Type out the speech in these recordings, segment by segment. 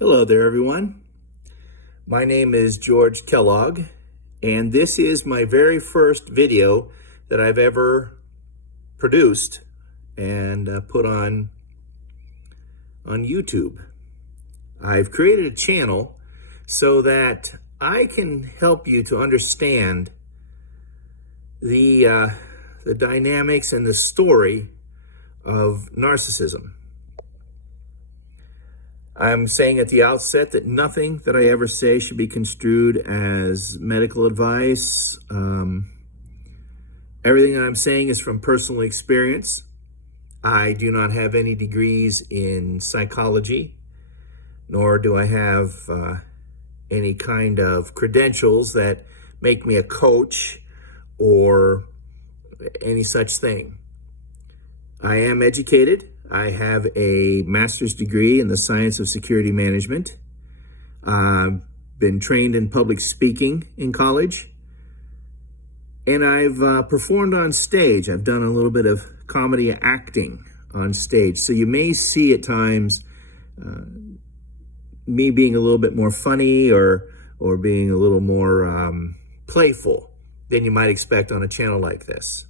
Hello there, everyone. My name is George Kellogg, and this is my very first video that I've ever produced and put on YouTube. I've created a channel so that I can help you to understand the dynamics and the story of narcissism. I'm saying at the outset that nothing that I ever say should be construed as medical advice. Everything that I'm saying is from personal experience. I do not have any degrees in psychology, nor do I have any kind of credentials that make me a coach or any such thing. I am educated. I have a master's degree in the science of security management. I've been trained in public speaking in college. And I've performed on stage. I've done a little bit of comedy acting on stage. So you may see at times me being a little bit more funny or being a little more playful than you might expect on a channel like this.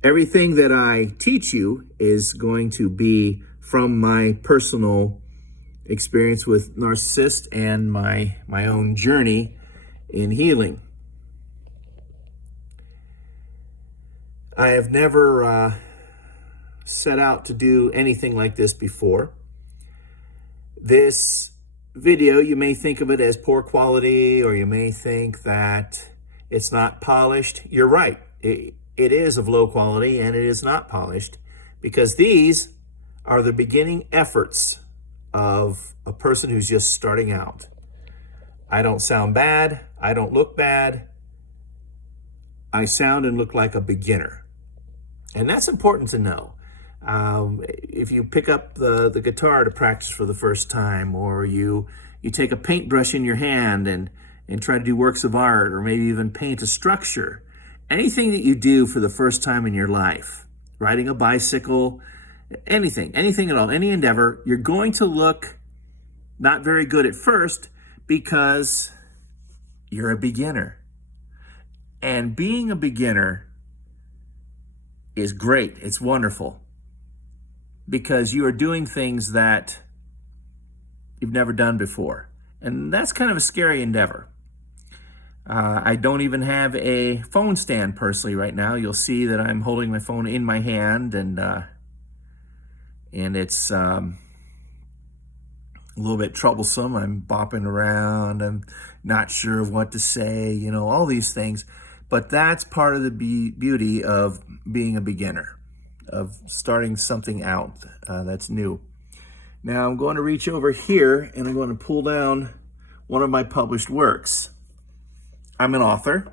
Everything that I teach you is going to be from my personal experience with narcissists and my own journey in healing. I have never set out to do anything like this before. This video, you may think of it as poor quality, or you may think that it's not polished. You're right. It is of low quality and it is not polished, because these are the beginning efforts of a person who's just starting out. I don't sound bad. I don't look bad. I sound and look like a beginner. And that's important to know. If you pick up the guitar to practice for the first time, or you take a paintbrush in your hand and try to do works of art, or maybe even paint a structure, anything that you do for the first time in your life, riding a bicycle, anything at all, any endeavor, you're going to look not very good at first because you're a beginner. And being a beginner is great. It's wonderful, because you are doing things that you've never done before. And that's kind of a scary endeavor. I don't even have a phone stand personally right now. You'll see that I'm holding my phone in my hand, and it's a little bit troublesome. I'm bopping around. I'm not sure of what to say, all these things. But that's part of the beauty of being a beginner, of starting something out that's new. Now I'm going to reach over here and I'm going to pull down one of my published works. I'm an author.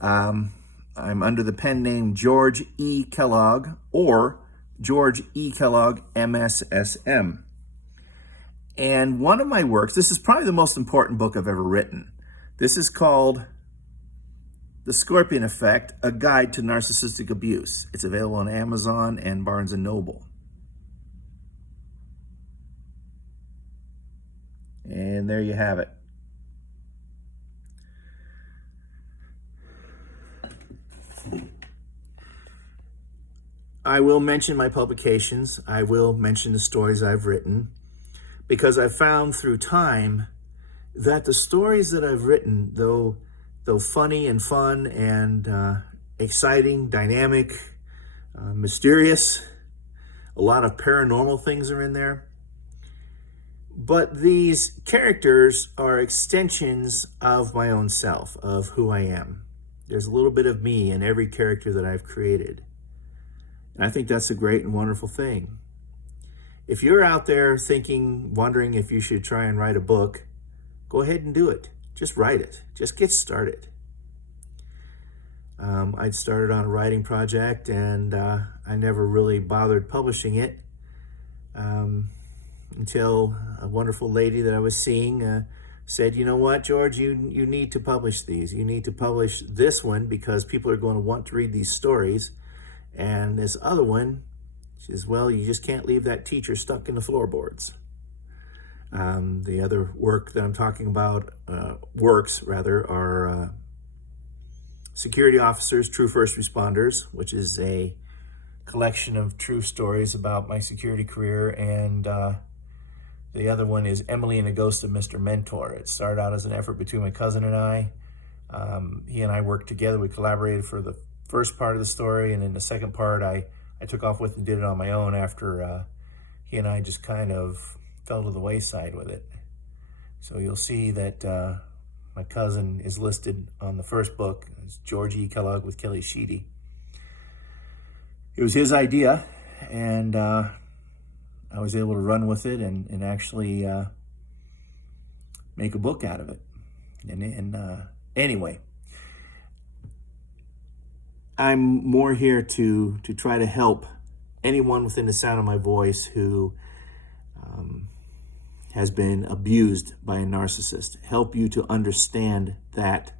I'm under the pen name George E. Kellogg, or George E. Kellogg, MSSM. And one of my works, this is probably the most important book I've ever written. This is called The Scorpion Effect, A Guide to Narcissistic Abuse. It's available on Amazon and Barnes & Noble. And there you have it. I will mention my publications. I will mention the stories I've written, because I've found through time that the stories that I've written, though funny and fun and exciting, dynamic, mysterious, a lot of paranormal things are in there. But these characters are extensions of my own self, of who I am. There's a little bit of me in every character that I've created. And I think that's a great and wonderful thing. If you're out there wondering if you should try and write a book, go ahead and do it. Just write it. Just get started. I'd started on a writing project, and I never really bothered publishing it until a wonderful lady that I was seeing said, you know what, George, you need to publish these. You need to publish this one because people are going to want to read these stories. And this other one, She says, well, you just can't leave that teacher stuck in the floorboards. The other work that I'm talking about, works rather, are security officers, true first responders, which is a collection of true stories about my security career. And the other one is Emily and the Ghost of Mr. Mentor. It started out as an effort between my cousin and I. He and I worked together. We collaborated for the first part of the story, and in the second part, I took off with and did it on my own after he and I just kind of fell to the wayside with it. So you'll see that my cousin is listed on the first book. It's George E. Kellogg with Kelly Sheedy. It was his idea, and I was able to run with it and actually make a book out of it. And anyway, I'm more here to try to help anyone within the sound of my voice who has been abused by a narcissist. Help you to understand that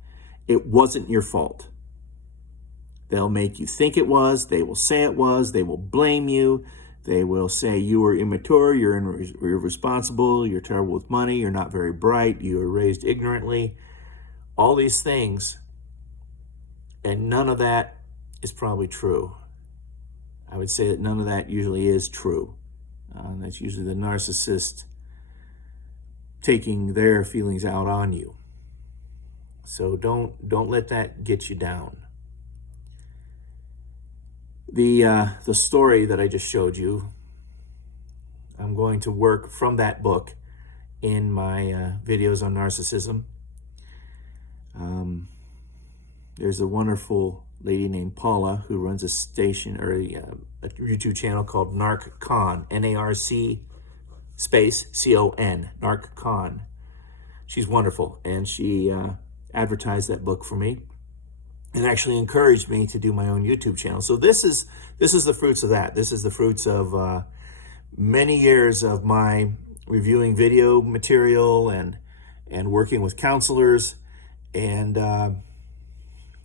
it wasn't your fault. They'll make you think it was. They will say it was. They will blame you. They will say you were immature, you're irresponsible, you're terrible with money, you're not very bright, you were raised ignorantly. All these things, and none of that is probably true. I would say that none of that usually is true. That's usually the narcissist taking their feelings out on you. So don't let that get you down. The story that I just showed you, I'm going to work from that book in my videos on narcissism. There's a wonderful lady named Paula who runs a station or a YouTube channel called NarcCon, N-A-R-C space C-O-N, NarcCon. She's wonderful, and she advertised that book for me and actually encouraged me to do my own YouTube channel. So this is the fruits of that. This is the fruits of many years of my reviewing video material and working with counselors and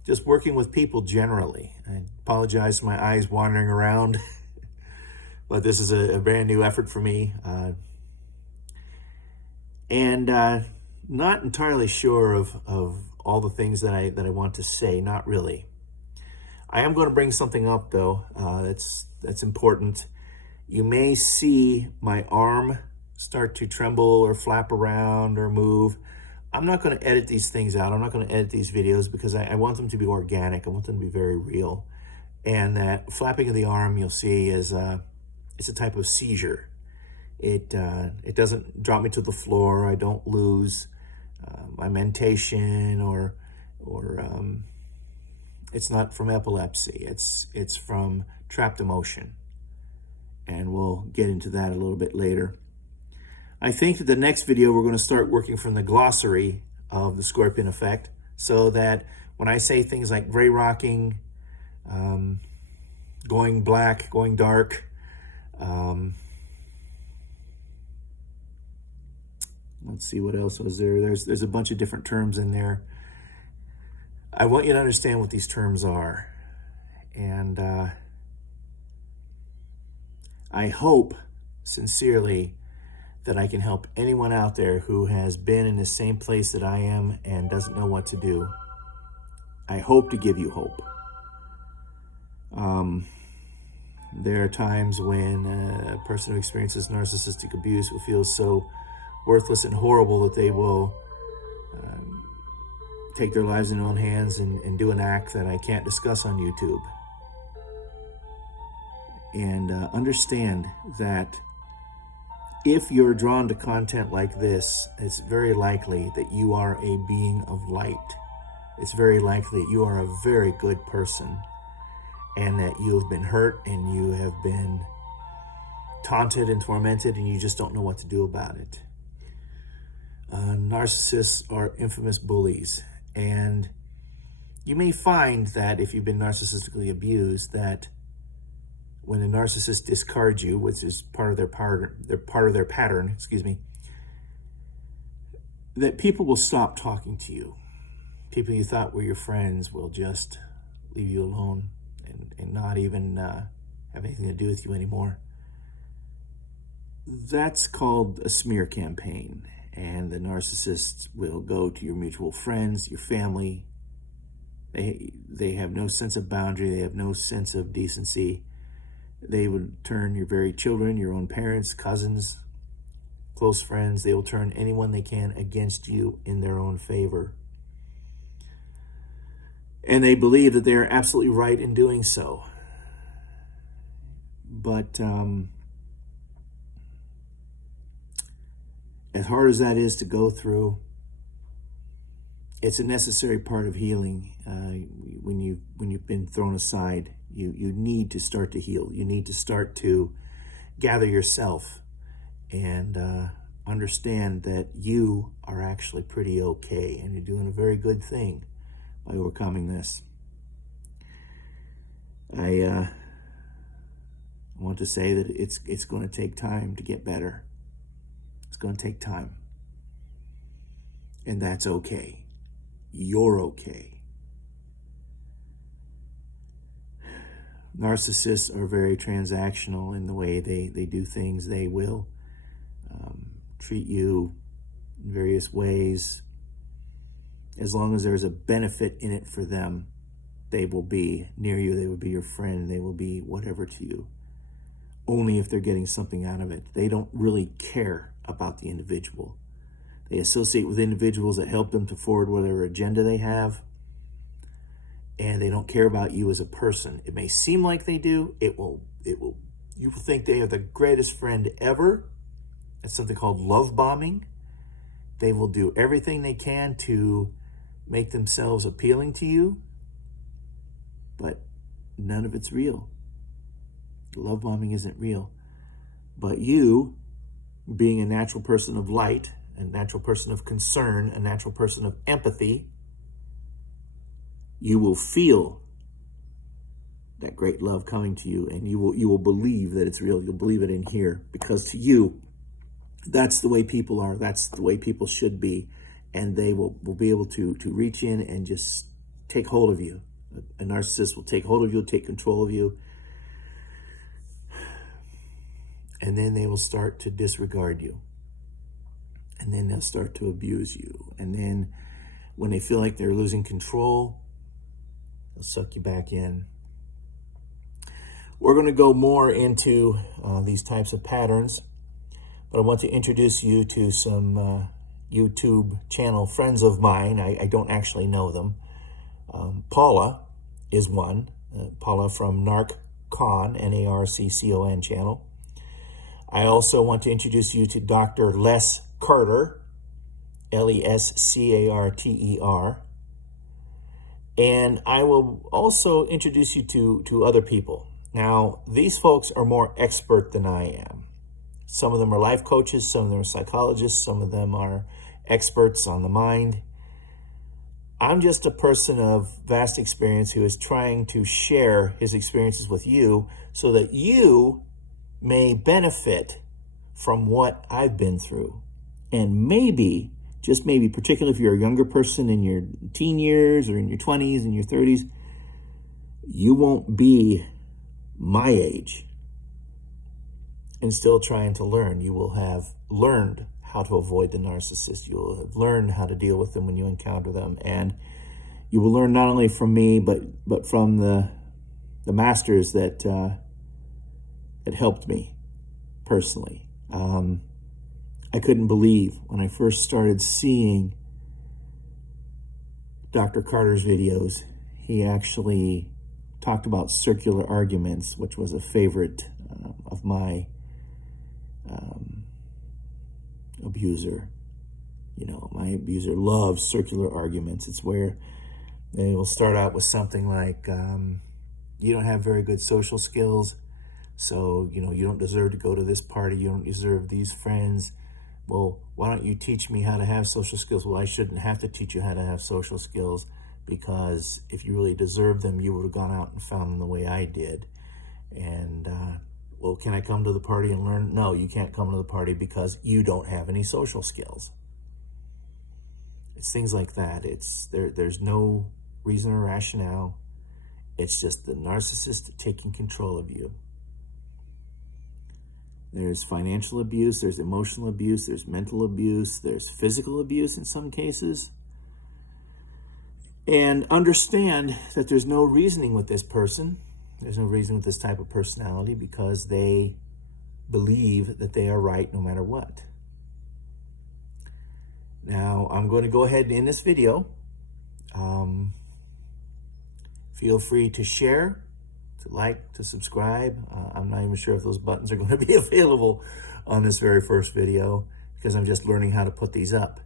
just working with people generally. I apologize for my eyes wandering around, but this is a brand new effort for me. Not entirely sure of all the things that I want to say, not really. I am going to bring something up though, that's important. You may see my arm start to tremble or flap around or move. I'm not going to edit these things out. I'm not going to edit these videos because I want them to be organic. I want them to be very real. And that flapping of the arm, you'll see, is it's a type of seizure. It doesn't drop me to the floor. I don't lose my mentation or it's not from epilepsy. It's from trapped emotion. And we'll get into that a little bit later. I think that the next video we're going to start working from the glossary of the scorpion effect, so that when I say things like gray rocking, going black, going dark, let's see what else was there. There's a bunch of different terms in there. I want you to understand what these terms are. And I hope sincerely that I can help anyone out there who has been in the same place that I am and doesn't know what to do. I hope to give you hope. There are times when a person who experiences narcissistic abuse will feel so worthless and horrible that they will take their lives in their own hands and do an act that I can't discuss on YouTube. And understand that if you're drawn to content like this, it's very likely that you are a being of light. It's very likely that you are a very good person and that you have been hurt and you have been taunted and tormented and you just don't know what to do about it. Narcissists are infamous bullies, and you may find that if you've been narcissistically abused, that when a narcissist discards you, which is part of their pattern, excuse me, that people will stop talking to you. People you thought were your friends will just leave you alone and not even have anything to do with you anymore. That's called a smear campaign. And the narcissists will go to your mutual friends, your family. They have no sense of boundary. They have no sense of decency. They would turn your very children, your own parents, cousins, close friends. They will turn anyone they can against you in their own favor. And they believe that they're absolutely right in doing so. But as hard as that is to go through, it's a necessary part of healing. When you've been thrown aside, you need to start to heal. You need to start to gather yourself and understand that you are actually pretty okay, and you're doing a very good thing by overcoming this. I want to say that it's going to take time to get better. It's going to take time. And that's okay. You're okay. Narcissists are very transactional in the way they do things. They will treat you in various ways. As long as there's a benefit in it for them, they will be near you. They will be your friend. They will be whatever to you. Only if they're getting something out of it. They don't really care about the individual. They associate with individuals that help them to forward whatever agenda they have, and they don't care about you as a person. It may seem like they do. You will think they are the greatest friend ever. It's something called love bombing. They will do everything they can to make themselves appealing to you, but none of it's real. Love bombing isn't real. But you, being a natural person of light, a natural person of concern, a natural person of empathy, you will feel that great love coming to you, and you will believe that it's real. You'll believe it in here, because to you, that's the way people are. That's the way people should be, and they will be able to reach in and just take hold of you. A narcissist will take hold of you, take control of you, and then they will start to disregard you. And then they'll start to abuse you. And then when they feel like they're losing control, they'll suck you back in. We're going to go more into these types of patterns, but I want to introduce you to some YouTube channel friends of mine. I don't actually know them. Paula is one. Paula from NarcCon, NARCCON channel. I also want to introduce you to Dr. Les Carter, LESCARTER. And I will also introduce you to other people. Now, these folks are more expert than I am. Some of them are life coaches, some of them are psychologists, some of them are experts on the mind. I'm just a person of vast experience who is trying to share his experiences with you so that you may benefit from what I've been through. And maybe, just maybe, particularly if you're a younger person in your teen years or in your 20s and your 30s, you won't be my age and still trying to learn. You will have learned how to avoid the narcissist. You will have learned how to deal with them when you encounter them. And you will learn not only from me, but from the masters that helped me personally. I couldn't believe when I first started seeing Dr. Carter's videos, he actually talked about circular arguments, which was a favorite of my abuser. You know, my abuser loves circular arguments. It's where they will start out with something like, you don't have very good social skills, so, you don't deserve to go to this party. You don't deserve these friends. Well, why don't you teach me how to have social skills? Well, I shouldn't have to teach you how to have social skills, because if you really deserved them, you would have gone out and found them the way I did. And, well, can I come to the party and learn? No, you can't come to the party because you don't have any social skills. It's things like that. There's no reason or rationale. It's just the narcissist taking control of you. There's financial abuse, there's emotional abuse, there's mental abuse, there's physical abuse in some cases. And understand that there's no reasoning with this person. There's no reason with this type of personality because they believe that they are right no matter what. Now, I'm going to go ahead and end this video. Feel free to share, to like, to subscribe. I'm not even sure if those buttons are going to be available on this very first video because I'm just learning how to put these up.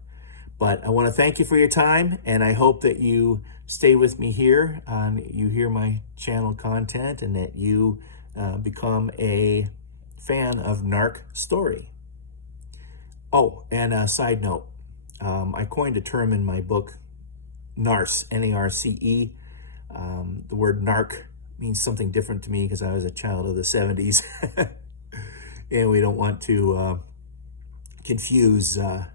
But I want to thank you for your time, and I hope that you stay with me here, you hear my channel content, and that you become a fan of Narc Story. Oh, and a side note, I coined a term in my book, narce, N-A-R-C-E. The word narc means something different to me because I was a child of the 70s. And we don't want to confuse the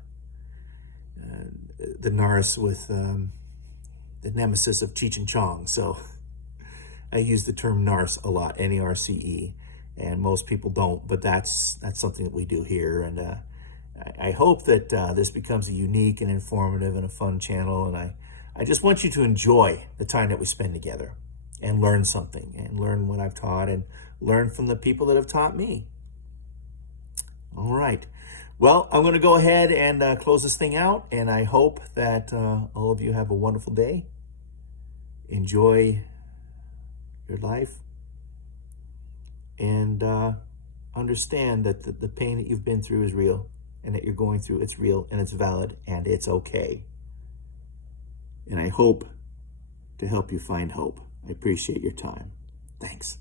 narc with the nemesis of Cheech and Chong. So I use the term narce a lot, N-A-R-C-E. And most people don't, but that's something that we do here. And I hope that this becomes a unique and informative and a fun channel. And I just want you to enjoy the time that we spend together and learn something and learn what I've taught and learn from the people that have taught me. All right. Well, I'm going to go ahead and close this thing out. And I hope that all of you have a wonderful day. Enjoy your life. And understand that the pain that you've been through is real, and that you're going through, it's real and it's valid and it's okay. And I hope to help you find hope. I appreciate your time. Thanks.